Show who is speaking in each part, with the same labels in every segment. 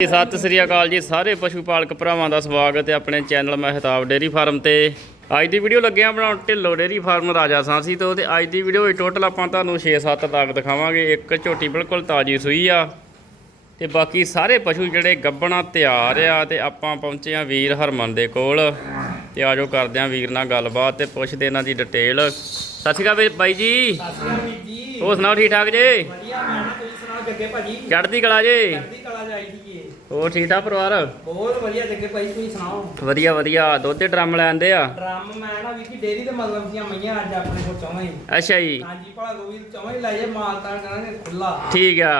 Speaker 1: ਜੀ, ਸਤਿ ਸ੍ਰੀ ਅਕਾਲ ਜੀ ਸਾਰੇ ਪਸ਼ੂ ਪਾਲਕ ਭਰਾਵਾਂ ਦਾ ਸਵਾਗਤ ਹੈ ਆਪਣੇ ਚੈਨਲ ਮਹਿਤਾਬ ਡੇਰੀ ਫਾਰਮ ਤੇ। ਅੱਜ ਦੀ ਵੀਡੀਓ ਲੱਗਿਆ ਬਣਾਉਣ ਢਿੱਲੋ ਡੇਰੀ ਫਾਰਮ ਰਾਜਾ ਸਾਂਸੀ ਤੋਂ ਤੇ ਅੱਜ ਦੀ ਵੀਡੀਓ ਵਿੱਚ ਟੋਟਲ ਆਪਾਂ ਤੁਹਾਨੂੰ 6-7 ਤੱਕ ਦਿਖਾਵਾਂਗੇ ਇੱਕ ਝੋਟੀ ਬਿਲਕੁਲ ਤਾਜੀ ਸੂਈ ਆ। ਤੇ ਬਾਕੀ ਸਾਰੇ ਪਸ਼ੂ ਜਿਹੜੇ ਗੱਬਣਾ ਤਿਆਰ ਆ ਤੇ ਆਪਾਂ ਪਹੁੰਚੇ ਆ ਵੀਰ ਹਰਮਨ ਦੇ ਕੋਲ। ਤੇ ਆਜੋ ਕਰਦੇ ਆ ਵੀਰ ਨਾਲ ਗੱਲਬਾਤ ਤੇ ਪੁੱਛਦੇ ਇਹਨਾਂ ਦੀ ਡਿਟੇਲ ਸਤਿ ਸ਼੍ਰੀ ਅਕਾਲ ਬਾਈ ਜੀ।
Speaker 2: ਸਤਿ ਸ਼੍ਰੀ ਅਕਾਲ ਜੀ।
Speaker 1: ਹੋਰ ਸੁਣਾਓ ਠੀਕ ਠਾਕ ਜੇ?
Speaker 2: ਵਧੀਆ ਮੈਂ ਤੁਸੀਂ ਸੁਣਾਓ ਜੱਗੇ ਭਾਜੀ।
Speaker 1: ਚੜ੍ਹਦੀ ਕਲਾ ਜੇ
Speaker 2: ਚੜ੍ਹਦੀ ਕਲਾ ਜਾਈ ਦੀਏ
Speaker 1: ਹੋਰ ਠੀਕ ਠਾਕ ਪਰਿਵਾਰ?
Speaker 2: ਬਹੁਤ ਵਧੀਆ ਜੱਗੇ ਭਾਈ ਤੁਸੀਂ ਸੁਣਾਓ?
Speaker 1: ਵਧੀਆ ਵਧੀਆ। ਦੁੱਧ ਦੇ ਡਰਮ ਲੈਂਦੇ ਆ?
Speaker 2: ਡਰਮ ਮੈਂ ਨਾ ਵੀ ਕਿ ਡੇਰੀ ਦੇ ਮਤਲਬ ਦੀਆਂ ਮਈਆਂ ਅੱਜ ਆਪਣੇ ਕੋਲ ਚੌਵੇਂ ਹੀ।
Speaker 1: ਅੱਛਾ ਜੀ।
Speaker 2: ਹਾਂਜੀ ਭਲਾ ਰੋਵੀ ਚੌਵੇਂ ਹੀ ਲਾਈਏ ਮਾਲ ਤਾਂ ਕਰਾਂਗੇ ਖੁੱਲਾ
Speaker 1: ਠੀਕ ਆ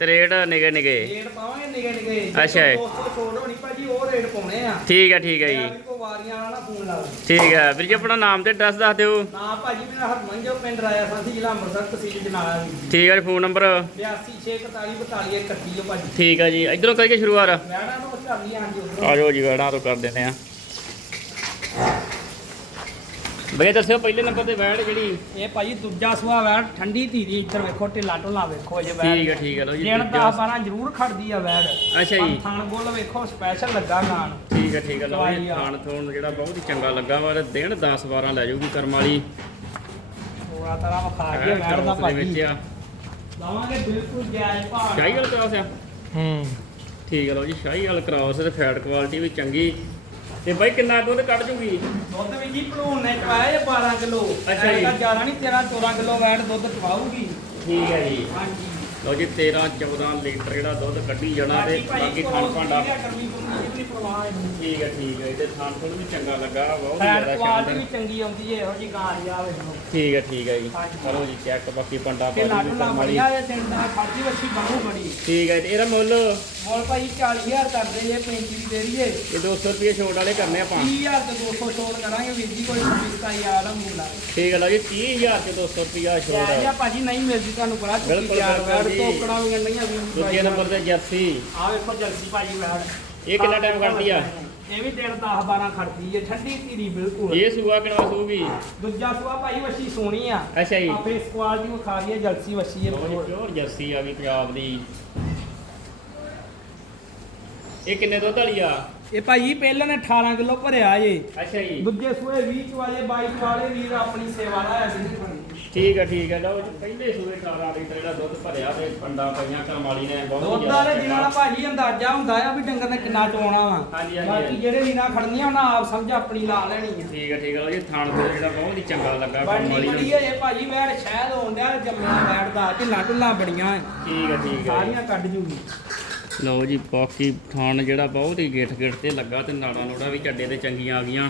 Speaker 1: ਤੇ ਰੇਟ ਨਿਗੇ ਨਿਗੇ?
Speaker 2: ਰੇਟ ਪਾਵਾਂਗੇ ਨਿਗੇ ਨਿਗੇ।
Speaker 1: ਅੱਛਾ ਜੀ।
Speaker 2: 200 ਛੋੜ ਹੋਣੀ ਭਾਜੀ ਉਹ ਰੇਟ ਪਾਉਣੇ ਆ।
Speaker 1: ਠੀਕ ਆ ਠੀਕ ਆ ਜੀ।
Speaker 2: ਨਾ ਫੋਨ ਲਾ ਲਓ।
Speaker 1: ਠੀਕ ਆ ਵੀਰ ਜੀ ਆਪਣਾ ਨਾਮ ਤੇ ਐਡਰੈਸ ਦੱਸ ਦਿਓ।
Speaker 2: ਨਾ ਭਾਜੀ ਮੇਰਾ ਹਰਮਨ ਜੋ ਪਿੰਡ ਰਾਇਆ ਸਾਥੀ ਜ਼ਿਲ੍ਹਾ ਅੰਮ੍ਰਿਤਸਰ ਤਹਿਸੀਲ ਜਨਾਲਾ ਵੀ
Speaker 1: ਠੀਕ ਜੀ ਫੋਨ ਨੰਬਰ
Speaker 2: 82 641 42 31 ਜੋ ਭਾਜੀ।
Speaker 1: ਠੀਕ ਆ ਜੀ ਇਧਰੋਂ ਕਰਕੇ ਸ਼ੁਰੂਆਤ।
Speaker 2: ਨਾ ਹਾਂਜੀ ਉਧਰੋਂ।
Speaker 1: ਆ ਜਾਓ ਜੀ ਵੈੜਾਂ ਤੋਂ ਕਰ ਦਿੰਦੇ ਆ ਬਈ ਦੱਸਿਓ ਪਹਿਲੇ ਨੰਬਰ ਤੇ ਵੈੜ ਜਿਹੜੀ।
Speaker 2: ਇਹ ਭਾਜੀ ਦੂਜਾ ਸੁਆ ਵੈੜ ਠੰਡੀ ਧੀਰੀ ਇੱਧਰ ਵੇਖੋ ਢਿੱਲਾ ਢੁੱਲਾ ਵੇਖੋ ਜੇ ਵੈੜ
Speaker 1: ਠੀਕ ਆ ਠੀਕ ਆ ਲਓ ਜੀ
Speaker 2: ਦਿਨ
Speaker 1: ਦੂਜਾ।
Speaker 2: 10 12 ਜ਼ਰੂਰ ਖੜਦੀ ਆ ਵੈੜ
Speaker 1: ਅੱਛਾ ਜੀ।
Speaker 2: ਥਣ ਬੁੱਲ ਵੇਖੋ ਸਪੈਸ਼ਲ ਲੱਗਾ ਨਾਨ
Speaker 1: ਠੀਕ ਆ ਠੀਕ ਆ ਲਓ ਜੀ। ਖਾਣ ਥੋਣ ਜਿਹੜਾ ਬਹੁਤ ਹੀ ਚੰਗਾ ਲੱਗਾ ਵਾ ਤੇ ਦਿਨ 10 12 ਲੈ ਜਾਊਗੀ ਕਰਮ ਵਾਲੀ।
Speaker 2: ਤਰ੍ਹਾਂ ਵਿਖਾ ਕੇ
Speaker 1: ਐ
Speaker 2: ਵੈੜ ਦਾ
Speaker 1: ਕ੍ਰਾਸ ਦੇ ਵਿੱਚ
Speaker 2: ਭਾਜੀ।
Speaker 1: ਆ।
Speaker 2: ਲਾਵਾਂਗੇ ਬਿਲਕੁਲ ਜਾਇਜ਼ ਭਾਅ।
Speaker 1: ਸ਼ਾਹੀ ਵਾਲਾ ਕ੍ਰਾਸ ਆ?
Speaker 2: ਹੂੰ।
Speaker 1: ਠੀਕ ਆ ਲਓ ਜੀ ਸ਼ਾਹੀ ਵਾਲਾ ਕ੍ਰਾਸ ਤੇ ਫੈਟ ਕੁਆਲਿਟੀ ਵੀ ਚੰਗੀ। ਤੇ ਬਾਈ ਕਿੰਨਾ ਦੁੱਧ ਕੱਢ ਜੂਗੀ?
Speaker 2: ਦੁੱਧ ਵੀ ਜੀ ਭਲੂਣ ਨੇ ਚਵਾਇਆ ਜੇ 12 ਕਿਲੋ।
Speaker 1: ਅੱਛਾ ਜੀ।
Speaker 2: ਜ਼ਿਆਦਾ ਨਹੀਂ 13 14 ਕਿਲੋ ਵੈੜ ਦੁੱਧ ਚਵਾਊਗੀ
Speaker 1: ਠੀਕ ਹੈ ਜੀ।
Speaker 2: ਹਾਂਜੀ।
Speaker 1: ਲਓ ਜੀ 13 14 ਲੀਟਰ ਜਿਹੜਾ ਦੁੱਧ ਕੱਢੀ ਜਾਣਾ ਤੇ ਬਾਕੀ ਖਾਣ ਭਾਂਡਾ ਠੀਕ ਹੈ ਠੀਕ ਹੈ ਤੇ ਖਾਣ ਖੁਣ ਵੀ ਚੰਗਾ ਲੱਗਾ ਬਹੁਤ ਜ਼ਿਆਦਾ
Speaker 2: ਕੁਆਲਿਟੀ ਵੀ
Speaker 1: ਸ਼ਾਨਦਾਰ
Speaker 2: ਚੰਗੀ ਆਉਂਦੀ ਹੈ ਇਹੋ ਜੀ ਆ ਵੇਖੋ
Speaker 1: ਠੀਕ ਹੈ ਠੀਕ ਹੈ ਜੀ। ਚਲੋ ਜੀ ਚੈੱਕ ਬਾਕੀ ਭਾਂਡਾ ਪਾ ਲਈ
Speaker 2: ਦਾ ਖਾਦੀ ਵੱਛੀ ਬਾਹੂ ਬੜੀ।
Speaker 1: ਠੀਕ ਹੈ ਤੇ ਇਹਦਾ ਮੁੱਲ?
Speaker 2: ਮੋਲ ਭਾਈ 40000 ਕਰਦੇ ਜੇ 35 ਦੀ ਦੇਰੀ ਏ।
Speaker 1: ਇਹ 200 ਰੁਪਏ ਛੋੜ ਵਾਲੇ ਕਰਨੇ ਆਪਾਂ।
Speaker 2: 30000 ਤੇ 200 ਛੋੜ ਕਰਾਂਗੇ ਵੀਰ ਜੀ ਕੋਈ 27000 ਦਾ ਮੂਲਾ
Speaker 1: ਠੀਕ ਹੈ ਲਓ ਜੀ 30000 ਤੇ 200 ਰੁਪਿਆ ਛੋੜ
Speaker 2: ਯਾਰ ਭਾਜੀ ਨਹੀਂ ਮਿਲਦੀ ਤੁਹਾਨੂੰ ਚੁੱਕੀ
Speaker 1: ਬਿਲਕੁਲ,
Speaker 2: ਟੋਕੜਾ ਵੀ ਗੰਡੀਆਂ ਵੀ
Speaker 1: ਦੂਜੇ ਨੰਬਰ ਤੇ ਜਰਸੀ।
Speaker 2: ਆ ਵੇਖੋ ਜਲਸੀ ਭਾਜੀ ਵੈੜ
Speaker 1: ਇਹ ਕਿੰਨਾ ਟਾਈਮ ਕੱਢਦੀ ਆ?
Speaker 2: ਇਹ ਵੀ ਦਿਨ 10 12 ਖੜਦੀ ਏ ਠੰਡੀ ਧੀਰੀ ਬਿਲਕੁਲ।
Speaker 1: ਇਹ ਸੂਆ ਕਿਨਵਾ ਸੂਗੀ
Speaker 2: ਦੂਜਾ ਸੁਆ ਭਾਈ ਵੱਛੀ ਸੋਹਣੀ ਆ।
Speaker 1: ਅੱਛਾ ਜੀ।
Speaker 2: ਆ ਫੇਸ ਕੁਆਲਿਟੀ ਵਿਖਾ ਰਹੀ ਹੈ ਜਲਸੀ ਵੱਛੀ ਏ
Speaker 1: ਲਓ ਜੀ ਪਿਓਰ ਜਰਸੀ ਆ ਗਈ ਪੰਜਾਬ ਦੀ। ਇਹ ਕਿੰਨੇ ਦੁੱਧ ਵਾਲੀ ਆ?
Speaker 2: ਇਹ ਭਾਈ ਪਹਿਲਾਂ ਨੇ 18 ਕਿਲੋ ਭਰਿਆ ਜੇ।
Speaker 1: ਅੱਛਾ ਜੀ।
Speaker 2: ਦੂਜੇ ਸੂਏ 20 ਚਵਾਲੇ 22 ਵਾਲੇ ਵੀਰ ਆਪਣੀ ਸੇਵਾ ਲਾਇਆ ਸੀ।
Speaker 1: ਠੀਕ ਹੈ ਠੀਕ ਹੈ ਲਓ ਜੀ ਪਹਿਲੇ ਸੂਏ 18 ਲੀਟਰ ਜਿਹੜਾ ਦੁੱਧ ਭਰਿਆ ਤੇ ਪੰਡਾ ਪਈਆਂ ਕੰਮ ਵਾਲੀ ਨੇ ਬਹੁਤ
Speaker 2: ਦੁੱਧ ਵਾਲੇ ਜਿਨ੍ਹਾਂ ਦਾ ਭਾਜੀ ਅੰਦਾਜ਼ਾ ਹੁੰਦਾ ਆ ਵੀ ਡੰਗਰ ਨੇ ਕਿੰਨਾ ਚੋਣਾ ਵਾ।
Speaker 1: ਹਾਂਜੀ, ਹਾਂਜੀ,
Speaker 2: ਬਾਕੀ
Speaker 1: ਹਾਂਜੀ।
Speaker 2: ਜਿਹੜੇ ਵੀਰਾਂ ਖੜਨੀਆਂ ਉਹਨਾਂ ਆਪ ਸਮਝ ਆਪਣੀ ਲਾ ਲੈਣੀ ਆ।
Speaker 1: ਠੀਕ ਹੈ ਠੀਕ ਹੈ ਲਓ ਜੀ ਥਾਣ ਤੋਂ ਜਿਹੜਾ ਬਹੁਤ ਹੀ ਚੰਗਾ ਲੱਗਾ ਕੰਮ
Speaker 2: ਬਾਟੀ
Speaker 1: ਵਾਲੀ।
Speaker 2: ਬੜੀ
Speaker 1: ਨੂੰ
Speaker 2: ਹੈ ਇਹ ਭਾਜੀ ਵੈੜ ਸ਼ਹਿਦ ਹੋਣਦਿਆ ਜੰਮਿਆ ਵੈੜ ਦਾ ਢਿੱਲਾ ਢੁੱਲਾ ਬੜੀਆਂ।
Speaker 1: ਠੀਕ ਹੈ ਠੀਕ ਹੈ
Speaker 2: ਸਾਰੀਆਂ ਕੱਢ ਜੂਗੀ।
Speaker 1: ਲਓ ਜੀ ਬਾਕੀ ਥਾਣ ਜਿਹੜਾ ਬਹੁਤ ਹੀ ਗੇਠ ਗੇਠ ਤੇ ਲੱਗਾ ਤੇ ਨਾੜਾ ਨੂੜਾ ਵੀ ਚੱਡੇ ਤੇ ਚੰਗੀਆਂ ਆ ਗਈਆਂ।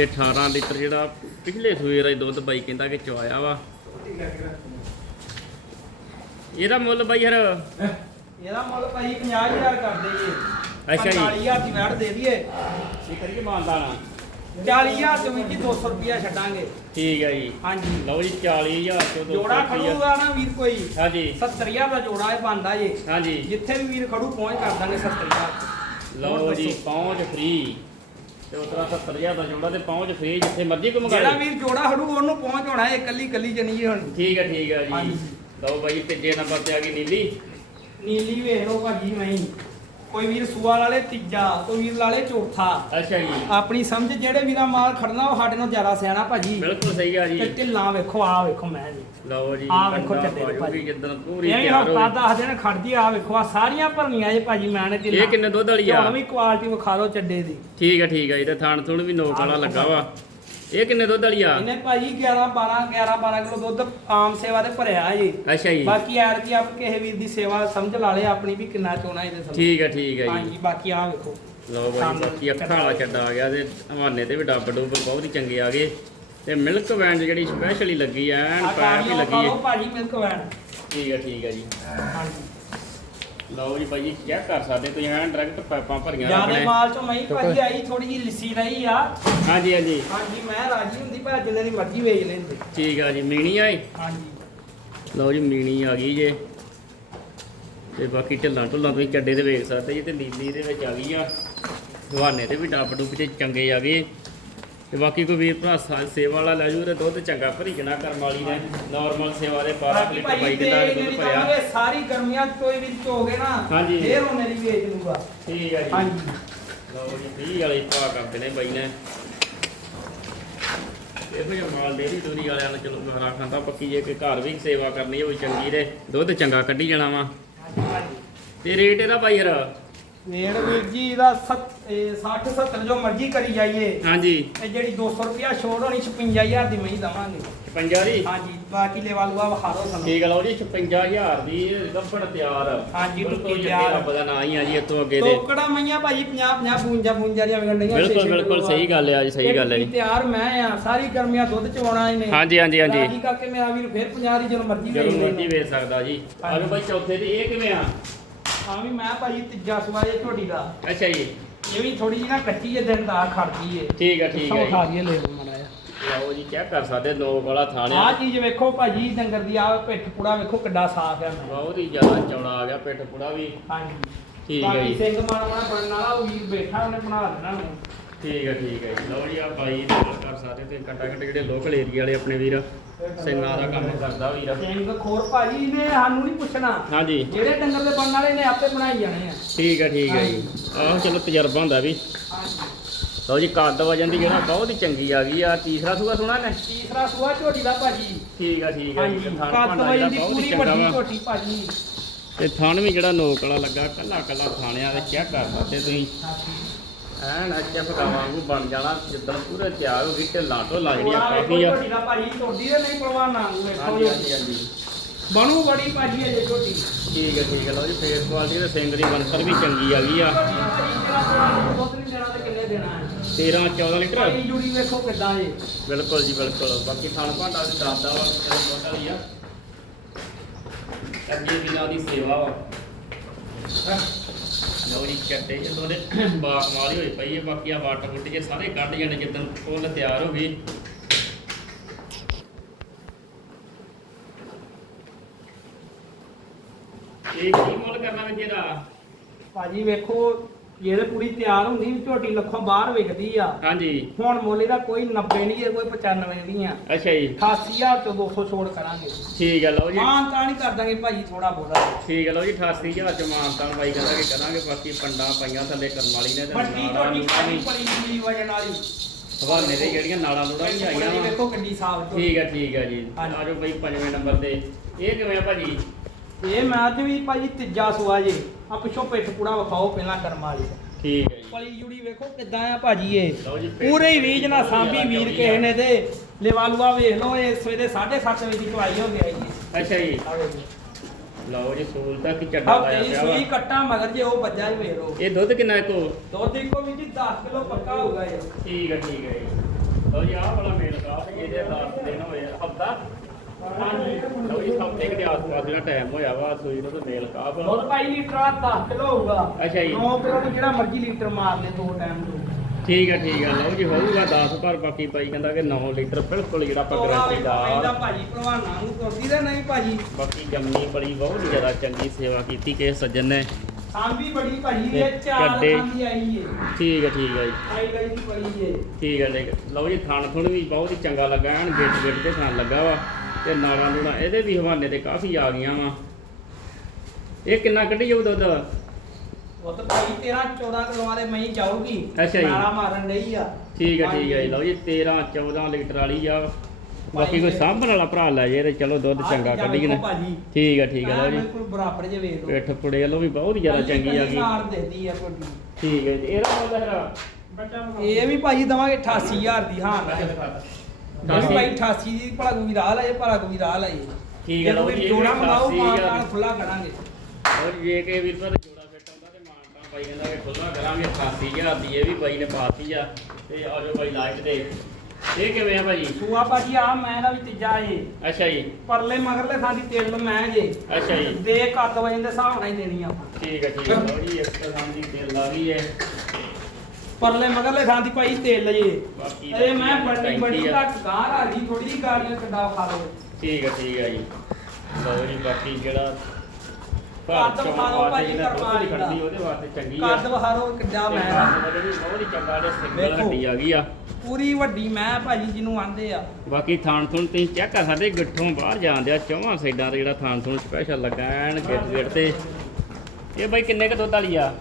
Speaker 1: ਤੇ 18 ਲੀਟਰ ਜਿਹੜਾ ਪਿਛਲੇ ਸੂਏ ਦਾ ਦੁੱਧ ਬਾਈ ਕਹਿੰਦਾ ਕਿ ਚਵਾਇਆ ਵਾ। ਇਹਦਾ ਮੁੱਲ ਬਾਈ ਯਾਰ
Speaker 2: ਇਹਦਾ ਮੁੱਲ ਭਾਜੀ 50000 ਕਰਦੇ ਜੀ
Speaker 1: ਅੱਛਾ ਜੀ।
Speaker 2: 45000 ਦੀ ਵੈੜ ਦੇ ਦਈਏ।
Speaker 1: ਇਹ ਕਰੀਏ ਮਾਨਦਾਨਾ।
Speaker 2: 40000 ਤੋਂ ਵੀ ਜੀ 200 ਰੁਪਿਆ ਛੱਡਾਂਗੇ।
Speaker 1: ਠੀਕ ਹੈ ਜੀ।
Speaker 2: ਹਾਂਜੀ।
Speaker 1: ਲਓ ਜੀ 40000 ਤੋਂ 200
Speaker 2: ਜੋੜਾ। ਖੜੂਗਾ ਨਾ ਵੀਰ ਕੋਈ।
Speaker 1: ਹਾਂਜੀ।
Speaker 2: 70000 ਦਾ ਜੋੜਾ ਇਹ ਬੰਦਾ ਜੇ।
Speaker 1: ਹਾਂਜੀ।
Speaker 2: ਜਿੱਥੇ ਵੀ ਵੀਰ ਖੜੂ ਪਹੁੰਚ ਕਰ ਦਾਂਗੇ 70000
Speaker 1: ਲਓ ਜੀ ਪਹੁੰਚ ਫ੍ਰੀ ਤੇ ਉਤਰਾ 70000 ਦਾ ਜੋੜਾ ਤੇ ਪਹੁੰਚ ਫ੍ਰੀ ਜਿੱਥੇ ਮਰਜ਼ੀ ਕੋ ਮੰਗਾ
Speaker 2: ਜਿਹੜਾ
Speaker 1: ਲਓ।
Speaker 2: ਵੀਰ ਜੋੜਾ ਖੜੂ ਉਹਨੂੰ ਪਹੁੰਚ ਹੋਣਾ ਇਹ ਕੱਲੀ ਕੱਲੀ ਜਣੀ ਜੀ ਹੁਣ।
Speaker 1: ਠੀਕ ਹੈ ਠੀਕ ਹੈ
Speaker 2: ਹਾਂਜੀ।
Speaker 1: ਜੀ ਲਓ ਬਾਈ ਤੀਜੇ ਨੰਬਰ ਤੇ ਆ ਗਈ ਨੀਲੀ।
Speaker 2: ਨੀਲੀ ਵੇਖ ਲਓ ਭਾਜੀ ਨਹੀਂ ਕੋਈ ਵੀਰ ਸੂਆ ਵਾਲੇ ਤੀਜਾ ਕੋਈ ਵੀਰ ਲਾਲੇ ਚੌਥਾ।
Speaker 1: ਅੱਛਾ ਜੀ।
Speaker 2: ਆਪਣੀ ਸਮਝ ਜਿਹੜੇ ਵੀਰਾਂ ਮਾਲ ਖੜਨਾ ਉਹ ਸਾਡੇ ਨਾਲ ਜ਼ਿਆਦਾ ਸਿਆਣਾ ਭਾਜੀ।
Speaker 1: ਬਿਲਕੁਲ ਸਹੀ ਆ
Speaker 2: ਤੇ
Speaker 1: ਜੀ
Speaker 2: ਢਿੱਲਾਂ ਵੇਖੋ ਆ ਵੇਖੋ ਮੈਂ ਜੀ।
Speaker 1: ਲਓ ਜੀ
Speaker 2: ਆਹ ਵੇਖੋ
Speaker 1: ਪਾਜੂਗੀ
Speaker 2: ਭਾਜੀ।
Speaker 1: ਜਿੱਦਣ ਪੂਰੀ
Speaker 2: ਇਹ ਹਫਤਾ
Speaker 1: ਹੋਈ
Speaker 2: ਦਸ ਦਿਨ ਖੜਦੀ ਆ ਵੇਖੋ ਆ ਸਾਰੀਆਂ ਭਰਨੀਆਂ ਜੇ ਭਾਜੀ ਮੈਂ ਨੇ ਢਿੱਲਾਂ।
Speaker 1: ਇਹ ਕਿੰਨੇ ਦੁੱਧ ਵਾਲੀ ਆ?
Speaker 2: ਹੁਣ ਵੀ ਕੁਆਲਿਟੀ ਵਿਖਾ ਲਓ ਚੱਡੇ ਦੀ।
Speaker 1: ਠੀਕ ਹੈ ਠੀਕ ਹੈ ਜੀ ਤੇ ਥਾਣ ਥੁਣ ਵੀ ਨੋਕ ਵਾਲਾ ਲੱਗਾ ਵਾ। ਇਹ ਕਿੰਨੇ ਦੁੱਧ ਵਾਲੀ ਆ?
Speaker 2: ਇਹਨੇ ਭਾਜੀ 11 12 11 12 ਕਿਲੋ ਦੁੱਧ ਆਮ ਸੇਵਾ ਤੇ ਭਰਿਆ ਜੀ।
Speaker 1: ਅੱਛਾ ਜੀ।
Speaker 2: ਬਾਕੀ ਯਾਰ ਜੀ ਆਪ ਕਿਸੇ ਵੀਰ ਦੀ ਸੇਵਾ ਸਮਝ ਲਾ ਲਿਆ ਆਪਣੀ ਵੀ ਕਿੰਨਾ ਚੋਣਾ ਇਹਦੇ ਸਮਝ
Speaker 1: ਠੀਕ ਹੈ ਠੀਕ ਹੈ ਜੀ।
Speaker 2: ਹਾਂਜੀ ਬਾਕੀ ਆ ਵੇਖੋ।
Speaker 1: ਲਓ ਬਾਈ ਬਾਕੀ ਅੱਖਾਂ ਵਾਲਾ ਚੱਡਾ ਆ ਗਿਆ ਤੇ ਹਵਾਨੇ ਤੇ ਵੀ ਡੱਬ ਡੁੱਬ ਬਹੁਤ ਹੀ ਚੰਗੇ ਆ ਗਏ। ਤੇ ਮਿਲਕ ਵੈਂਡ ਜਿਹੜੀ ਸਪੈਸ਼ਲੀ ਲੱਗੀ ਐ ਐਨ ਪੈਪ ਹੀ ਲੱਗੀ ਹੈ
Speaker 2: ਭਾਜੀ ਮਿਲਕ ਵੈਣ
Speaker 1: ਠੀਕ ਹੈ ਠੀਕ ਹੈ ਜੀ।
Speaker 2: ਹਾਂਜੀ।
Speaker 1: ਲਓ ਜੀ ਬਾਈ ਜੀ ਚੈੱਕ ਕਰ ਸਕਦੇ ਤੁਸੀਂ ਐਨ ਡਾਇਰੈਕਟ ਪਾਈਪਾਂ ਭਰੀਆਂ
Speaker 2: ਜਿਆਦੇ ਮਾਲ ਚੋਂ ਮਈ ਭਾਜੀ ਆਈ ਥੋੜੀ ਜੀ ਲਿੱਸੀ ਰਹੀ ਆ।
Speaker 1: ਹਾਂਜੀ ਹਾਂਜੀ।
Speaker 2: ਹਾਂਜੀ ਮੈਂ ਰਾਜੀ ਹੁੰਦੀ ਭਾ ਜਿੰਨੇ ਦੀ ਮਰਜ਼ੀ ਵੇਚ ਲੈਂਦੇ।
Speaker 1: ਠੀਕ ਆ ਜੀ ਮੀਣੀ ਆਏ
Speaker 2: ਹਾਂਜੀ।
Speaker 1: ਲਓ ਜੀ ਮੀਣੀ ਆ ਗਈ ਜੇ। ਤੇ ਬਾਕੀ ਢਿੱਲਾਂ ਢੁੱਲਾਂ ਤੁਸੀਂ ਚੱਡੇ ਤੇ ਵੇਖ ਸਕਦੇ ਜੀ ਤੇ ਨੀਲੀ ਦੇ ਵਿੱਚ ਆ ਗਈ ਆ। ਹਵਾਨੇ ਤੇ ਵੀ ਡੱਬ ਡੁੱਬ ਚ ਚੰਗੇ ਆ ਗਏ। ਤੇ ਬਾਕੀ ਕੋਈ ਵੀਰ ਭਰਾ ਸੇਵਾ ਵਾਲਾ ਲੈ ਜੂ ਤੇ ਦੁੱਧ ਚੰਗਾ ਭਰੀ ਜਣਾ ਕਰਮ ਵਾਲੀ ਨੇ ਨਾਰਮਲ ਸੇਵਾ ਦੇ 12
Speaker 2: ਬਾਕੀ
Speaker 1: ਲੀਟਰ
Speaker 2: ਭਾਈ
Speaker 1: ਬਾਈ ਦੇ ਨਾਲ ਦੁੱਧ ਭਰਿਆ।
Speaker 2: ਸਾਰੀ ਗਰਮੀਆਂ ਕੋਈ ਵੀ ਚੋਗੇ ਨਾ
Speaker 1: ਹਾਂਜੀ।
Speaker 2: ਫੇਰ ਉਹਨੇ ਦੀ ਵੇਚ ਲੂਗਾ
Speaker 1: ਠੀਕ ਹੈ ਜੀ।
Speaker 2: ਹਾਂਜੀ।
Speaker 1: ਲਓ ਜੀ 30 ਵਾਲੇ ਭਾ ਕਰਦੇ ਨੇ ਬਾਈ ਨੇ। ਇਹੋ ਜਿਹਾ ਮਾਲ ਡੇਰੀ ਡੋਰੀ ਵਾਲਿਆਂ ਨੂੰ ਚਲੋ ਗਹਰਾ ਖਾਂਦਾ ਪੱਕੀ ਜੇ ਕਿ ਘਰ ਵੀ ਸੇਵਾ ਕਰਨੀ ਹੋਈ ਚੰਗੀ ਦੇ ਦੁੱਧ ਚੰਗਾ ਕੱਢੀ ਜਾਣਾ ਵਾ। ਤੇ ਰੇਟ ਇਹਦਾ ਬਾਈ ਯਾਰ
Speaker 2: ਵੇੜ ਵੀਰ ਜੀ ਇਹਦਾ 60 70 ਜੋ ਮਰਜ਼ੀ ਕਰੀ ਜਾਈਏ।
Speaker 1: ਹਾਂਜੀ।
Speaker 2: ਇਹ ਜਿਹੜੀ 200 ਰੁਪਿਆ ਛੋੜ ਹੋਣੀ 56000 ਦੀ ਮਹੀਂ ਦਵਾਂਗੇ।
Speaker 1: 55 ਦੀ
Speaker 2: ਹਾਂਜੀ ਬਾਕੀ ਲੈਵਾ ਲੂਆ ਵਿਖਾਰੋ ਸਾਨੂੰ।
Speaker 1: ਠੀਕ ਲਓ ਜੀ 56000 ਦੀ ਗੱਬੜ ਤਿਆਰ।
Speaker 2: ਹਾਂਜੀ, ਟੁੱਟੀ ਤਿਆਰ।
Speaker 1: ਰੱਬ ਦਾ ਨਾਂ ਹੀ ਆ ਜੀ ਇਤੋਂ ਅੱਗੇ ਦੇ।
Speaker 2: ਟੋਕੜਾ ਮਈਆਂ ਭਾਜੀ 50 50 52 52 ਦੀਆਂ
Speaker 1: ਬਿਲਕੁਲ ਬਿਲਕੁਲ ਸਹੀ ਗੱਲ ਹੈ ਜੀ ਸਹੀ ਗੱਲ ਹੈ ਜੀ।
Speaker 2: ਤਿਆਰ ਮੈਂ ਆ ਸਾਰੀ ਗਰਮੀਆਂ ਦੁੱਧ ਚਵਾਉਣਾ ਇਹਨੇ।
Speaker 1: ਹਾਂਜੀ ਹਾਂਜੀ ਹਾਂਜੀ।
Speaker 2: ਰਾਜੀ ਕਰਕੇ ਮੇਰਾ ਵੀਰ ਫਿਰ 50 ਦੀ ਜਦੋਂ ਮਰਜ਼ੀ
Speaker 1: ਵੇਚ ਸਕਦਾ ਜੀ। ਆਵੇ
Speaker 2: ਹਾਂਜੀ।
Speaker 1: ਬਾਈ ਚੌਥੇ ਦੀ ਇਹ ਕਿਵੇਂ ਆ?
Speaker 2: ਹਾਂ ਵੀ ਮੈਂ ਭਾਜੀ ਤੀਜਾ ਸੂਆ ਇਹ ਝੋਟੀ ਦਾ।
Speaker 1: ਅੱਛਾ ਜੀ।
Speaker 2: ਇਹ ਵੀ ਥੋੜੀ ਜਿਹੀ ਨਾ ਕੱਚੀ ਜੇ ਦਿਨ ਦਾ ਖੜਦੀ ਏ।
Speaker 1: ਠੀਕ ਹੈ ਠੀਕ
Speaker 2: ਖਾ
Speaker 1: ਜੀ
Speaker 2: ਲਈਏ ਲੈ ਲਓ ਮਾੜਾ ਜਿਹਾ।
Speaker 1: ਲਓ ਜੀ ਚੈੱਕ ਕਰ ਸਕਦੇ ਲੋਕ ਵਾਲਾ ਥਾਣੇ
Speaker 2: ਆਹ ਚੀਜ਼ ਵੇਖੋ ਭਾਜੀ ਡੰਗਰ ਦੀ ਆ ਪਿੱਠ ਪੂੜਾ ਵੇਖੋ ਕਿੱਡਾ ਸਾਫ਼ ਆ।
Speaker 1: ਬਹੁਤ ਹੀ ਜ਼ਿਆਦਾ ਚੌੜਾ ਆ ਗਿਆ ਪਿੱਠ ਪੁੜਾ ਵੀ।
Speaker 2: ਹਾਂਜੀ।
Speaker 1: ਠੀਕ ਹੈ
Speaker 2: ਬਾਕੀ
Speaker 1: ਜੀ।
Speaker 2: ਸਿੰਘ ਮਾਣਾ ਮਾਣਾ ਬਣਨ ਵਾਲਾ ਵੀਰ ਬੈਠਾ ਉਹਨੇ ਬਣਾ ਦੇਣਾ ਹੁਣ
Speaker 1: ਠੀਕ ਹੈ ਠੀਕ ਹੈ ਜੀ। ਲਓ ਜੀ ਆ ਬਾਈ ਦੀ ਕਰ ਸਕਦੇ ਤੇ ਕੰਟਾ ਕੰਟੇ ਜਿਹੜੇ ਲੋਕਲ ਏਰੀਆ ਵਾਲੇ ਆਪਣੇ ਵੀਰ ਸਿੰਘਾਂ ਦਾ ਕੰਮ ਕਰਦਾ ਵੀਰ।
Speaker 2: ਸਿੰਘ ਖੋਰ ਭਾਜੀ ਨੇ ਸਾਨੂੰ ਨਹੀਂ ਪੁੱਛਣਾ।
Speaker 1: ਹਾਂਜੀ।
Speaker 2: ਜਿਹੜੇ ਡੰਗਰ ਦੇ ਬਣਨ ਵਾਲੇ ਨੇ ਆਪੇ ਬਣਾਈ ਜਾਣੇ ਆ।
Speaker 1: ਠੀਕ ਹੈ ਠੀਕ ਹੈ ਜੀ। ਆਹ ਚਲੋ ਤਜਰਬਾ ਹੁੰਦਾ ਵੀ। ਲਓ ਜੀ ਕੱਦ ਵਜਨ ਦੀ ਜਿਹੜਾ ਬਹੁਤ ਹੀ ਚੰਗੀ ਆ ਗਈ ਆ। ਤੀਸਰਾ ਸੂਆ ਸੁਣਾ ਨੇ?
Speaker 2: ਤੀਸਰਾ ਸੂਆ ਝੋਟੀ ਦਾ ਭਾਜੀ।
Speaker 1: ਠੀਕ ਆ ਠੀਕ ਆ ਜੀ।
Speaker 2: ਕੱਦ ਵਜਨ ਦੀ ਪੂਰੀ ਵੱਡੀ ਝੋਟੀ ਭਾਜੀ।
Speaker 1: ਤੇ ਥਣ ਵੀ ਜਿਹੜਾ ਨੋਕ ਵਾਲਾ ਲੱਗਾ ਕੱਲਾ ਕੱਲਾ ਥਾਣਿਆਂ ਦੇ ਚੈੱਕ ਕਰ ਸਕਦੇ ਤੁਸੀਂ। ਐਨ ਅੱਛਾ ਫਟਾ ਵਾਂਗੂ ਬਣ ਜਾਣਾ ਜਿੱਦਣ ਪੂਰੇ ਤਿਆਰ ਹੋ ਗਈ ਢਿੱਲਾਂ ਢੋਲਾਂ ਜਿਹੜੀਆਂ
Speaker 2: ਉਹਦਾ
Speaker 1: ਕਾਫੀ ਆ।
Speaker 2: ਦਾ ਭਾਜੀ ਝੋਟੀ ਦੇ ਨਹੀਂ ਪਰਵਾਹ ਨਾ ਵੇਖੋ
Speaker 1: ਹਾਂਜੀ ਹਾਂਜੀ
Speaker 2: ਬਣੂ ਬੜੀ ਭਾਜੀ ਹੈ ਜੇ
Speaker 1: ਠੀਕ ਹੈ ਠੀਕ ਹੈ ਲਓ ਜੀ ਫੇਸ ਕੁਆਲਿਟੀ ਤੇ ਸਿੰਗ ਦੀ ਬਣਤਰ ਵੀ ਚੰਗੀ ਆ ਗਈ ਆ।
Speaker 2: ਦੁੱਧ ਨਹੀਂ ਦੇਣਾ ਤੇ ਕਿੰਨੇ ਦੇਣਾ ਹੈ।
Speaker 1: 13 14 ਲੀਟਰ?
Speaker 2: ਜੁੜੀ ਵੇਖੋ ਕਿੱਦਾਂ ਜੇ।
Speaker 1: ਬਿਲਕੁਲ ਜੀ ਬਿਲਕੁਲ। ਬਾਕੀ ਥਣ ਭਾਂਡਾ ਵੀ ਦੱਸਦਾ ਵਾ ਕਿਹੜੀ ਬੋਟਲ ਹੀ ਆ। ਅੱਗੇ ਬਿਨਾਂ ਦੀ ਸੇਵਾ ਵਾ। ਲਓ ਚੱਟੇ ਜਦੋਂ ਦੇ ਬਾਕ ਮਾਲੀ ਹੋਈ ਪਈ ਹੈ ਬਾਕੀ ਆ ਵਾਟਰ ਬੁੱਟ ਜੇ ਸਾਰੇ ਕੱਢ ਜਾਣੇ ਜਿੱਦਣ ਫੁੱਲ ਤਿਆਰ ਹੋ ਗਈ ਇਹ ਕੀ ਮੁੱਲ ਕਰਨਾ ਵਿੱਚ ਇਹਦਾ?
Speaker 2: ਭਾਜੀ ਵੇਖੋ ਜਿਹੜੇ ਪੂਰੀ ਤਿਆਰ ਹੁੰਦੀ ਝੋਟੀ ਲੱਖੋਂ ਬਾਹਰ ਵਿਕਦੀ ਆ।
Speaker 1: ਹਾਂਜੀ।
Speaker 2: ਹੁਣ ਮੁੱਲ ਇਹਦਾ ਕੋਈ 90 ਨਹੀਂ ਹੈ ਕੋਈ 95 ਨਹੀਂ ਆ।
Speaker 1: ਅੱਛਾ ਜੀ।
Speaker 2: 88000 ਤੋਂ 200 ਛੋੜ ਕਰਾਂਗੇ।
Speaker 1: ਠੀਕ ਹੈ ਲਓ ਜੀ।
Speaker 2: ਮਾਨ ਤਾਂ ਨਹੀਂ ਕਰ ਦਾਂਗੇ ਭਾਜੀ ਥੋੜਾ ਬੋਲਾ
Speaker 1: ਠੀਕ ਹੈ ਲਓ ਜੀ 88000 ਚ ਮਾਨਤਾਨ ਬਾਈ ਕਹਿੰਦਾ ਕਿ ਕਰਾਂਗੇ ਬਾਕੀ ਪੰਡਾ ਪਾਈਆਂ ਥੱਲੇ ਕਰਮ ਵਾਲੀ ਨੇ
Speaker 2: ਵੱਡੀ ਝੋਟੀ
Speaker 1: ਵੀ।
Speaker 2: ਪੜੀ ਪੂਰੀ ਵਜਨ ਵਾਲੀ।
Speaker 1: ਹਵਾਨੇ ਦੇ ਜਿਹੜੀਆਂ ਨਾਲਾਂ ਨੂਲਾਂ ਵੀ ਆਈਆਂ ਵਾ।
Speaker 2: ਵੇਖੋ ਕਿੰਨੀ ਸਾਫ਼
Speaker 1: ਠੀਕ ਹੈ ਠੀਕ ਹੈ ਜੀ। ਆਜੋ ਬਾਈ ਪੰਜਵੇਂ ਨੰਬਰ ਤੇ। ਇਹ ਕਿਵੇਂ ਆ ਭਾਜੀ?
Speaker 2: ਇਹ ਮੈਚ ਵੀ ਭਾਜੀ ਤੀਜਾ ਸੁਆ ਜੇ। ਆ ਪਿੱਛੋਂ ਪਿੱਠ ਪੂੜਾ ਵਿਖਾਓ ਪਹਿਲਾਂ ਕਰਮ ਵਾਲੀ। ਦਾ
Speaker 1: ਠੀਕ ਹੈ ਜੀ।
Speaker 2: ਪਲੀ ਜੁੜੀ ਵੇਖੋ ਕਿੱਦਾਂ ਆ ਭਾਜੀ ਇਹ।
Speaker 1: ਜੀ
Speaker 2: ਪੂਰੇ ਹੀ ਰੀਜ ਨਾਲ ਸਾਂਭੀ ਵੀਰ ਕਿਸੇ। ਨੇ ਤੇ। ਲਿਵਾਲੂਆ ਵੇਖ ਲਓ ਇਹ ਸਵੇਰੇ 7:30 ਵਜੇ ਦੀ ਚਵਾਈ ਹੋ ਗਈ ਹੈ
Speaker 1: ਅੱਛਾ ਜੀ।
Speaker 2: ਆ ਵੇਖੋ
Speaker 1: ਲਓ। ਜੀ ਸੂਲ ਤੱਕ ਹੀ ਚੱਡਾ
Speaker 2: ਹਫ਼ਤੇ
Speaker 1: ਲਾਇਆ
Speaker 2: ਦੀ
Speaker 1: ਪਿਆ
Speaker 2: ਸੂਈ
Speaker 1: ਵਾ
Speaker 2: ਕੱਟਾ ਮਗਰ ਜੇ ਉਹ ਵੱਜਾ ਹੀ ਵੇਖ ਲਓ।
Speaker 1: ਇਹ ਦੁੱਧ ਕਿੰਨਾ ਕੋ?
Speaker 2: ਦੁੱਧ ਇੱਕੋ ਵੀ ਜੀ 10 ਕਿਲੋ ਪੱਕਾ ਹੋਊਗਾ ਇਹ।
Speaker 1: ਠੀਕ ਹੈ ਠੀਕ ਹੈ ਜੀ। ਲਓ ਜੀ ਆਹ ਵਾਲਾ ਮੇਲ ਕਾਫ ਇਹਦੇ 10 ਦਿਨ ਹੋਏ ਹਫਤਾ।
Speaker 2: ਹਾਂਜੀ
Speaker 1: ਲਓ ਜੀ ਹਫ਼ਤੇ ਦੇ ਆਸ-ਪਾਸ ਜਿਹੜਾ ਟਾਈਮ ਹੋਇਆ ਵਾ ਸੂਈ ਨੂੰ ਤੇ ਮੇਲ ਕਾਫ
Speaker 2: ਦੁੱਧ ਭਾਈ ਲੀਟਰ ਆ 10 ਕਿਲੋ ਹੋਊਗਾ।
Speaker 1: ਅੱਛਾ ਜੀ।
Speaker 2: 9 ਕਿਲੋ ਨੂੰ ਜਿਹੜਾ ਮਰਜ਼ੀ ਲੀਟਰ ਮਾਰ ਲੈ ਦੋ ਟਾਈਮ ਤੋਂ।
Speaker 1: ਠੀਕ ਹੈ ਠੀਕ ਹੈ ਲਓ ਜੀ ਹੋਊਗਾ 10 ਪਰ ਬਾਕੀ ਭਾਈ ਕਹਿੰਦਾ ਕਿ 9 ਲੀਟਰ ਬਿਲਕੁਲ ਜਿਹੜਾ ਆਪਾਂ
Speaker 2: ਤੋਲਾ
Speaker 1: ਗਰੰਟੀ
Speaker 2: ਵੇਖੋ ਇਹਦਾ
Speaker 1: ਦਾ
Speaker 2: ਭਾਜੀ ਭਲਵਾਨਾਂ ਨੂੰ ਤੁਰਦੀ ਤੇ ਨਹੀਂ ਭਾਜੀ
Speaker 1: ਬਾਕੀ ਜੰਮੀ ਬੜੀ ਬਹੁਤ ਜ਼ਿਆਦਾ ਚੰਗੀ ਸੇਵਾ ਕੀਤੀ ਕਿਸੇ ਸੱਜਣ ਨੇ।
Speaker 2: ਸਾਂਭੀ ਬੜੀ ਭਾਜੀ
Speaker 1: ਤੇ
Speaker 2: ਇਹ ਚਾਰ
Speaker 1: ਕੱਡੇ।
Speaker 2: ਖਾਂਦੀ ਆਈ ਏ।
Speaker 1: ਠੀਕ ਹੈ ਠੀਕ ਹੈ ਜੀ।
Speaker 2: ਆਈ ਗਈ ਦੀ ਬੜੀ ਏ
Speaker 1: ਠੀਕ ਹੈ ਲੈ ਲਓ ਜੀ ਥਣ ਥੁਣ ਵੀ ਬਹੁਤ ਹੀ ਚੰਗਾ ਲੱਗਾ ਐਨ ਗਿੱਟ ਗਿੱਟ ਤੇ ਥਣ ਲੱਗਾ ਵਾ। ਤੇ ਨਾਲਾਂ ਨੂਲਾਂ ਇਹਦੇ ਵੀ ਹਵਾਨੇ ਤੇ ਕਾਫੀ ਆ ਗਈਆਂ ਵਾ। ਇਹ ਕਿੰਨਾ ਕੱਢੀ ਜਾਊ ਦੁੱਧ?
Speaker 2: ਉਹ ਤਾਂ ਭਾਈ 13 14 ਕਿਲੋ ਵਾਲੇ ਮਹੀਂ ਜਾਊਗੀ।
Speaker 1: ਅੱਛਾ ਜੀ।
Speaker 2: ਨਾਲਾ ਮਾਰਨ ਡਈ ਆ।
Speaker 1: ਠੀਕ ਹੈ ਠੀਕ ਹੈ ਜੀ। ਲਓ ਜੀ 13 14 ਲੀਟਰ ਵਾਲੀ ਆ। ਬਾਕੀ ਕੋਈ ਸਾਂਭਣ ਵਾਲਾ ਭਰਾ ਲੈ ਜੇ ਤੇ ਚਲੋ ਦੁੱਧ ਚੰਗਾ ਕੱਢੀ ਨੇ।
Speaker 2: ਭਾਜੀ।
Speaker 1: ਠੀਕ ਹੈ ਠੀਕ ਹੈ ਲਓ ਜੀ।
Speaker 2: ਬਿਲਕੁਲ ਬਰਾਬਰ ਜੇ ਵੇਖ ਲਓ।
Speaker 1: ਪਿੱਠ ਪੁੜੇ ਵੱਲੋਂ ਵੀ ਬਹੁਤ ਹੀ ਜ਼ਿਆਦਾ ਚੰਗੀ ਆ ਗਈ।
Speaker 2: ਨਾਰ ਦੇਦੀ ਆ ਤੁਹਾਡੀ।
Speaker 1: ਠੀਕ ਹੈ ਜੀ। ਇਹਦਾ ਮੁੱਲ ਹੈਗਾ
Speaker 2: ਇਹ ਵੀ ਭਾਜੀ ਦਵਾਂਗੇ 88000 ਦੀ ਹਾਂ। ਵੀ ਭਾਈ 88 ਦੀ ਭਲਾ ਕੋਈ ਰਾਹ ਲਾਏ ਭਲਾ ਕੋਈ ਰਾਹ ਲਾਏ
Speaker 1: ਠੀਕ ਹੈ ਲਓ ਜੀ
Speaker 2: ਜੋੜਾ ਮੰਗਾਓ
Speaker 1: 88
Speaker 2: ਮਾਂ
Speaker 1: ਹਜ਼ਾਰ
Speaker 2: ਨਾਲ ਖੁੱਲਾ ਕਰਾਂਗੇ।
Speaker 1: ਔਰ ਜੇ ਕੇ ਵੀਰ ਪਰ ਜੋੜਾ ਫਿੱਟ ਹੁੰਦਾ ਤੇ ਮਾਨਤਾ ਬਾਈ ਕਹਿੰਦਾ ਕਿ ਖੁੱਲਾ ਕਰਾਂਗੇ 88000 ਦੀ ਇਹ ਵੀ ਬਾਈ ਨੇ ਪਾਤੀ ਆ। ਤੇ ਆਜੋ ਬਾਈ ਲਾਈਟ ਦੇ ਇਹ ਕਿਵੇਂ ਆ ਭਾਈ?
Speaker 2: ਸੂਆ ਭਾਜੀ ਆ ਮੈਂ ਦਾ ਵੀ ਤੀਜਾ ਏ।
Speaker 1: ਅੱਛਾ ਜੀ।
Speaker 2: ਪਰਲੇ ਮਗਰਲੇ ਸਾਡੀ ਤੇਲ ਮੈਂ ਜੇ।
Speaker 1: ਅੱਛਾ ਜੀ।
Speaker 2: ਦੇ ਕੱਦ ਵਜਨ ਦੇ ਹਿਸਾਬ ਨਾਲ ਹੀ ਦੇਣੀ ਆਪਾਂ।
Speaker 1: ਠੀਕ ਹੈ ਠੀਕ ਹੈ ਲਓ ਜੀ ਇੱਕ ਤਾਂ ਦੀ ਦਿਲ ਲਾ ਵੀ ਹੈ
Speaker 2: ਪਰਲੇ ਮਗਰਲੇ ਥਾਂ ਦੀ ਭਾਈ ਤੇਲ ਜੇ
Speaker 1: ਬਾਕੀ
Speaker 2: ਮੈਂ ਬੜੀ ਬੜੀ। ਤੱਕ ਗਾਂ ਆ ਗਈ ਥੋੜੀ ਜਿਹੀ ਗਾੜੀਆਂ ਕੱਡਾ ਖਾ ਲਓ।
Speaker 1: ਠੀਕ ਹੈ ਠੀਕ ਹੈ ਜੀ। ਲਓ ਜੀ ਬਾਕੀ ਜਿਹੜਾ
Speaker 2: ਕੱਦ ਦਿਓ ਭਾਜੀ ਕਰਮਾਲੀ।
Speaker 1: ਖੜਦੀ ਉਹਦੇ ਵਾਸਤੇ ਚੰਗੀ ਆ।
Speaker 2: ਕੱਦ ਵਹਾਰੋ ਕਿੱਡਾ ਮੈਂ
Speaker 1: ਬਹੁਤ ਹੀ ਚੰਗਾ ਦੇ ਸਿੰਗਲ। ਹੱਡੀ ਆ ਗਈ ਆ।
Speaker 2: ਪੂਰੀ ਵੱਡੀ ਮੈਂ ਭਾਜੀ ਜਿਹਨੂੰ ਆਂਦੇ ਆ।
Speaker 1: ਬਾਕੀ ਥਾਣ ਥੁਣ ਤੁਸੀਂ ਚੈੱਕ ਕਰ ਸਕਦੇ ਗਿੱਠੋਂ ਬਾਹਰ ਜਾਂਦੇ ਆ ਚੌਵਾਂ ਸਾਈਡਾਂ ਤੇ ਜਿਹੜਾ ਥਾਣ ਥੁਣ ਸਪੈਸ਼ਲ ਲੱਗਾ ਐਨ ਗਿੱਟ ਗਿੱਟ ਤੇ। ਇਹ ਬਾਈ ਕਿੰਨੇ ਕ ਦੁੱਧ ਵਾਲੀ ਆ?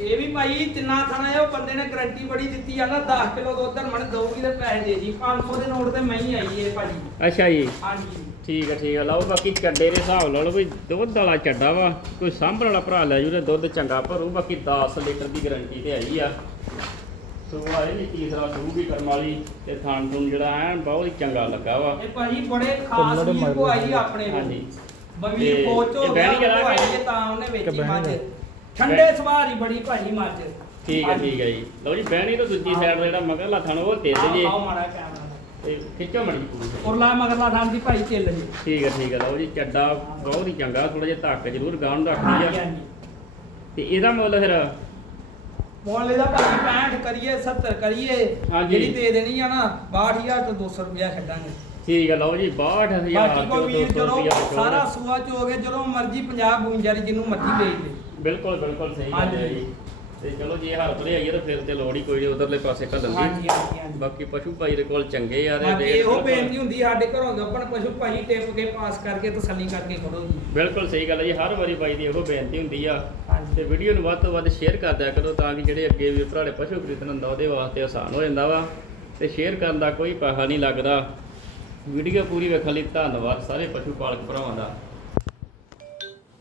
Speaker 2: ਇਹ ਵੀ ਭਾਈ ਤਿੰਨਾ ਥਾਣਾ ਹੈ ਉਹ ਬੰਦੇ ਨੇ ਗਰੰਟੀ ਬੜੀ ਦਿੱਤੀ ਆ ਨਾ 10 ਕਿਲੋ ਦੁੱਧ ਮਣ ਦਊਗੀ ਤੇ ਪੈਸੇ ਦੇ ਜੀ। 500 ਦੇ ਨੋਟ ਤੇ ਮੈਂ ਹੀ ਆਈ ਏ ਭਾਜੀ।
Speaker 1: ਅੱਛਾ ਜੀ।
Speaker 2: ਹਾਂਜੀ।
Speaker 1: ਠੀਕ ਆ ਠੀਕ ਆ। ਲਓ ਬਾਕੀ ਚੱਡੇ ਦੇ ਹਿਸਾਬ ਨਾਲ ਵੀ ਦੁੱਧ ਵਾਲਾ ਚੱਡਾ ਵਾ। ਕੋਈ ਸਾਂਭਣ ਵਾਲਾ ਭਰਾ ਲੈ ਜੂ ਤੇ ਦੁੱਧ ਚੰਗਾ ਭਰੂ। ਬਾਕੀ 10 ਲੀਟਰ ਦੀ ਗਾਰੰਟੀ ਤੇ ਆਈ ਆ। ਸੋ ਆ ਇਹ ਵੀ ਤੀਸਰਾ ਸ਼ੁਰੂ ਵੀ ਕਰਮ ਵਾਲੀ ਤੇ ਥਾਣ ਥੁਣ ਜਿਹੜਾ ਐਨ ਬਹੁਤ ਹੀ ਚੰਗਾ ਲੱਗਾ ਵਾ।
Speaker 2: ਇਹ ਭਾਜੀ ਬੜੇ ਖਾਸ ਵੀਰ ਕੋ ਆਈ ਆਪਣੇ ਨੂੰ
Speaker 1: ਹਾਂਜੀ।
Speaker 2: ਬਵੀ
Speaker 1: ਤੇ
Speaker 2: ਪੋਚੋ
Speaker 1: ਇਹ ਬਹਿਣੀ
Speaker 2: ਗਿਆ
Speaker 1: ਕਰਾ ਕੇ-
Speaker 2: ਭਾਈ ਤਾਂ ਉਹਨੇ ਵੇਚੀ ਮੱਝ।
Speaker 3: ਦਾ।
Speaker 2: ਠੰਡੇ ਸੁਭਾਅ ਦੀ ਬੜੀ ਭਾਜੀ ਮੱਝ।
Speaker 1: ਠੀਕ ਹੈ ਠੀਕ ਹੈ ਜੀ। ਲਓ ਜੀ ਬਹਿਣੀ ਤੋਂ ਦੂਜੀ ਸਾਈਡ ਦਾ ਜਿਹੜਾ ਮਗਰਲਾ ਥਣ ਉਹ ਤੇਜ਼ ਜੇ।
Speaker 2: ਆਓ ਮਾੜਾ ਕੈਮਰਾ
Speaker 1: ਤੇ। ਖਿੱਚੋ ਮੜੀ ਪੂਰੀ।
Speaker 2: ਉਰਲਾ ਮਗਰਲਾ ਥਾਂ ਦੀ ਭਾਈ ਚੱਲ ਜੀ।
Speaker 1: ਠੀਕ ਹੈ ਠੀਕ ਹੈ। ਲਓ ਜੀ ਚੱਡਾ ਬਹੁਤ ਹੀ ਚੰਗਾ ਥੋੜਾ ਜਿਹਾ ਧੱਕ ਜ਼ਰੂਰ ਗਾਉਣ ਦਾ
Speaker 2: ਹਾਂਜੀ
Speaker 1: ਰੱਖਦੀ ਆ ਤੇ ਇਹਦਾ ਮੁੱਲ ਫਿਰ?
Speaker 2: ਮੁੱਲ ਇਹਦਾ ਭਾਜੀ 65 ਕਰੀਏ 70 ਕਰੀਏ। ਜਿਹੜੀ ਦੇ ਦੇਣੀ ਆ ਨਾ 62000 ਤੋਂ 200 ਰੁਪਇਆ ਛੱਡਾਂਗੇ।
Speaker 1: ਠੀਕ ਹੈ ਲਓ ਜੀ 62000
Speaker 2: ਬਾਕੀ ਕੋ
Speaker 1: ਤੋਂ
Speaker 2: ਵੀਰ
Speaker 1: 200
Speaker 2: ਜਦੋਂ। ਸਾਰਾ ਸੂਆ ਚ ਹੋ ਗਿਆ ਜਦੋਂ ਮਰਜ਼ੀ 50 52 ਜਿਹਨੂੰ ਮਰਜ਼ੀ ਵੇਚ ਦੇ।
Speaker 1: ਬਿਲਕੁਲ ਬਿਲਕੁਲ ਸਹੀ ਗੱਲ ਹੈ। ਜੀ। ਤੇ ਚਲੋ ਜੇ ਹਰ ਭਲੇ ਆਈਏ ਤਾਂ ਫਿਰ ਤੇ ਲੋੜ ਹੀ ਕੋਈ ਨਹੀਂ ਉਧਰਲੇ ਪਾਸੇ ਘੱਲਣ
Speaker 2: ਹਾਂਜੀ
Speaker 1: ਦੀ।
Speaker 2: ਹਾਂਜੀ ਹਾਂਜੀ
Speaker 1: ਬਾਕੀ ਪਸ਼ੂ ਭਾਈ ਦੇ ਕੋਲ ਚੰਗੇ ਆ
Speaker 2: ਬਾਕੀ
Speaker 1: ਰੇਟ
Speaker 2: ਇਹੋ
Speaker 1: ਬਿਲਕੁਲ-
Speaker 2: ਬੇਨਤੀ ਹੁੰਦੀ ਸਾਡੇ ਘਰੋਂ ਗੱਪਣ ਪਸ਼ੂ ਭਾਈ ਟਿਪ ਕੇ ਪਾਸ ਕਰਕੇ ਤਸੱਲੀ ਕਰਕੇ ਖੜੋ ਜੀ।
Speaker 1: ਬਿਲਕੁਲ ਸਹੀ ਗੱਲ ਹੈ ਜੀ ਹਰ ਵਾਰੀ ਬਾਈ ਦੀ ਇਹੋ ਬੇਨਤੀ ਹੁੰਦੀ ਆ।
Speaker 2: ਹਾਂਜੀ।
Speaker 1: ਤੇ ਵੀਡੀਓ ਨੂੰ ਵੱਧ ਤੋਂ ਵੱਧ ਸ਼ੇਅਰ ਕਰ ਦਿਆ ਕਰੋ ਤਾਂ ਕਿ ਜਿਹੜੇ ਅੱਗੇ ਵੀ ਭਰਾੜੇ ਪਸ਼ੂ ਖਰੀਦਣ ਹੁੰਦਾ ਉਹਦੇ ਵਾਸਤੇ ਆਸਾਨ ਹੋ ਜਾਂਦਾ ਵਾ। ਤੇ ਸ਼ੇਅਰ ਕਰਨ ਦਾ ਕੋਈ ਪੈਸਾ ਨਹੀਂ ਲੱਗਦਾ। ਵੀਡੀਓ ਪੂਰੀ ਵੇਖਣ ਲਈ ਧੰਨਵਾਦ ਸਾਰੇ ਪਸ਼ੂ ਪਾਲਕ ਭਰਾਵਾਂ ਦਾ।